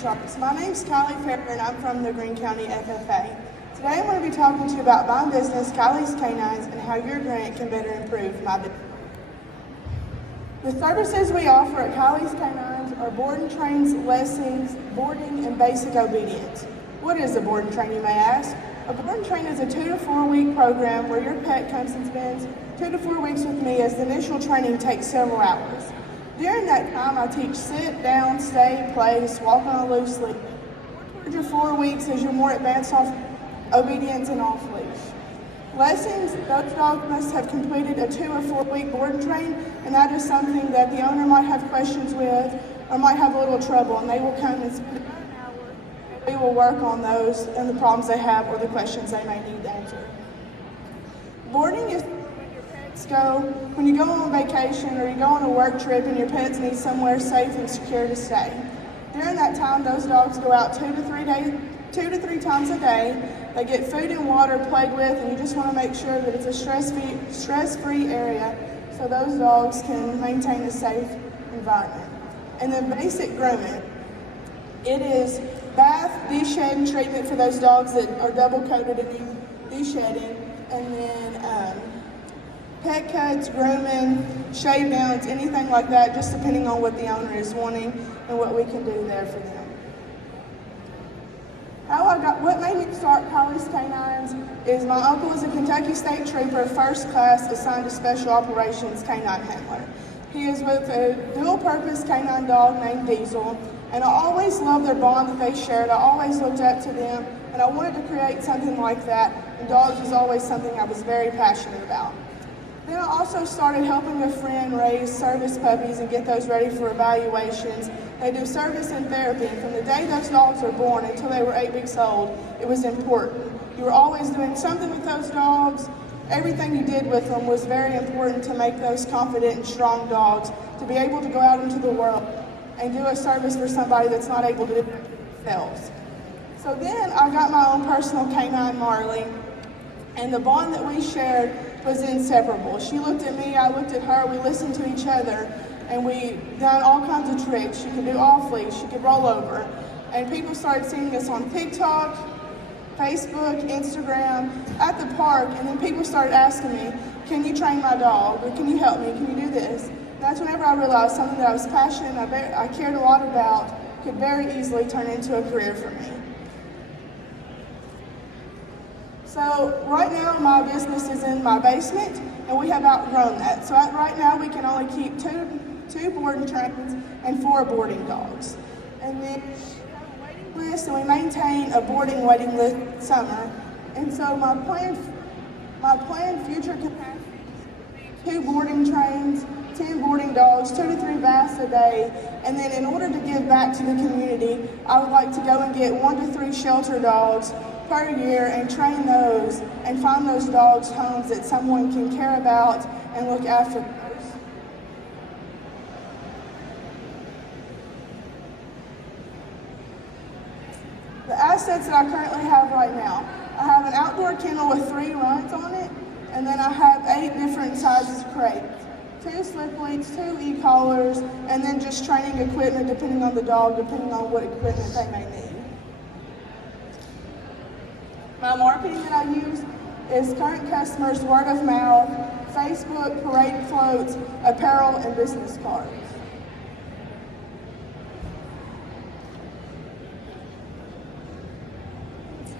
Sharks. My name's Kylie Farrior and I'm from the Greene County FFA. Today I'm going to be talking to you about my business, Kylie's Canines, and how your grant can better improve my business. The services we offer at Kylie's Canines are board and trains, lessons, boarding, and basic obedience. What is a board and train, you may ask? A board and train is a 2 to 4 week program where your pet comes and spends 2 to 4 weeks with me, as the initial training takes several hours. During that time, I teach sit, down, stay, place, walk on a loose leash. After 4 weeks is your more advanced off obedience and off leash. Lessons, those dogs must have completed a 2 or 4 week board and train, and that is something that the owner might have questions with or might have a little trouble, and they will come and spend about an hour, and we will work on those and the problems they have or the questions they may need answered. Boarding is when you go on vacation or you go on a work trip and your pets need somewhere safe and secure to stay. During that time, those dogs go out 2 to 3 times a day. They get food and water played with, and you just want to make sure that it's a stress-free area so those dogs can maintain a safe environment. And then basic grooming. It is bath, de-shedding treatment for those dogs that are double-coated and need de-shedding, and then pet cuts, grooming, shave downs, anything like that, just depending on what the owner is wanting and what we can do there for them. What made me start Kylie's Canines is my uncle is a Kentucky State Trooper, first class, assigned to Special Operations Canine Handler. He is with a dual-purpose canine dog named Diesel, and I always loved their bond that they shared. I always looked up to them, and I wanted to create something like that, and dogs was always something I was very passionate about. Then I also started helping a friend raise service puppies and get those ready for evaluations. They do service and therapy, and from the day those dogs were born until they were 8 weeks old, it was important. You were always doing something with those dogs. Everything you did with them was very important to make those confident and strong dogs, to be able to go out into the world and do a service for somebody that's not able to do it themselves. So then I got my own personal canine, Marley, and the bond that we shared was inseparable. She looked at me, I looked at her, we listened to each other, and we done all kinds of tricks. She could do off leash, she could roll over. And people started seeing us on TikTok, Facebook, Instagram, at the park, and then people started asking me, can you train my dog? Or can you help me? Can you do this? That's whenever I realized something that I was passionate and I cared a lot about could very easily turn into a career for me. So right now my business is in my basement, and we have outgrown that. So right now we can only keep two boarding trains and 4 boarding dogs. And then we have a waiting list, and we maintain a boarding waiting list summer. And so my planned future capacity is 2 boarding trains, 10 boarding dogs, 2 to 3 baths a day. And then in order to give back to the community, I would like to go and get 1 to 3 shelter dogs per year and train those and find those dogs homes that someone can care about and look after those. The assets that I currently have right now, I have an outdoor kennel with 3 runs on it, and then I have 8 different sizes of crates, 2 slip leads, 2 e-collars, and then just training equipment depending on the dog, depending on what equipment they may need. My marketing that I use is current customers, word of mouth, Facebook, parade floats, apparel, and business cards.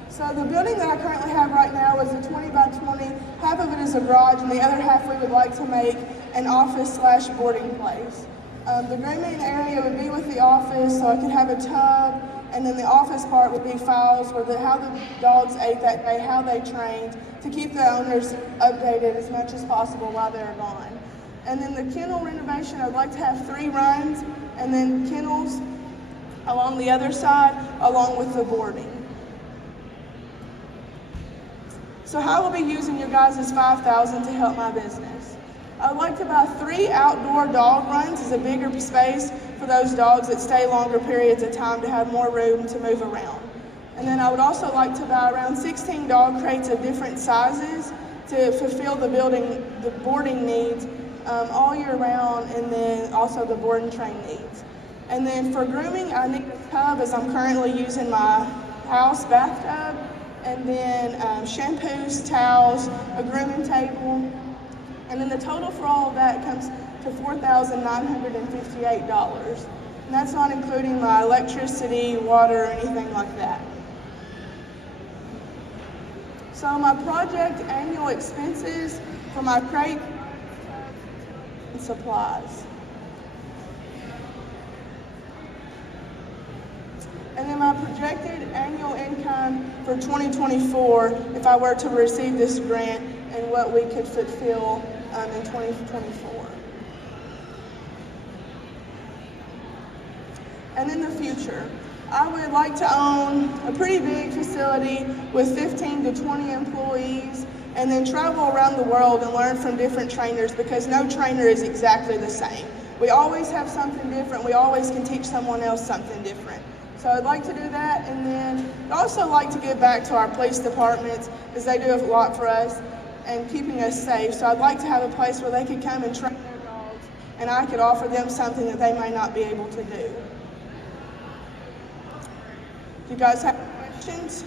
So the building that I currently have right now is a 20 by 20. Half of it is a garage, and the other half we would like to make an office/boarding place. The grooming area would be with the office, so I could have a tub, and then the office part would be files for how the dogs ate that day, how they trained, to keep the owners updated as much as possible while they're gone. And then the kennel renovation, I'd like to have 3 runs, and then kennels along the other side, along with the boarding. So how will I be using your guys' $5,000 to help my business? I would like to buy 3 outdoor dog runs as a bigger space for those dogs that stay longer periods of time to have more room to move around. And then I would also like to buy around 16 dog crates of different sizes to fulfill the boarding needs all year round, and then also the board and train needs. And then for grooming, I need tub, as I'm currently using my house bathtub, and then shampoos, towels, a grooming table, and then the total for all of that comes to $4,958. And that's not including my electricity, water, or anything like that. So my project annual expenses for my crate and supplies. And then my projected annual income for 2024 if I were to receive this grant and what we could fulfill in 2024. And in the future, I would like to own a pretty big facility with 15 to 20 employees and then travel around the world and learn from different trainers, because no trainer is exactly the same. We always have something different. We always can teach someone else something different. So I'd like to do that, and then I'd also like to give back to our police departments, because they do a lot for us and keeping us safe. So I'd like to have a place where they could come and train their dogs, and I could offer them something that they may not be able to do. Do you guys have questions?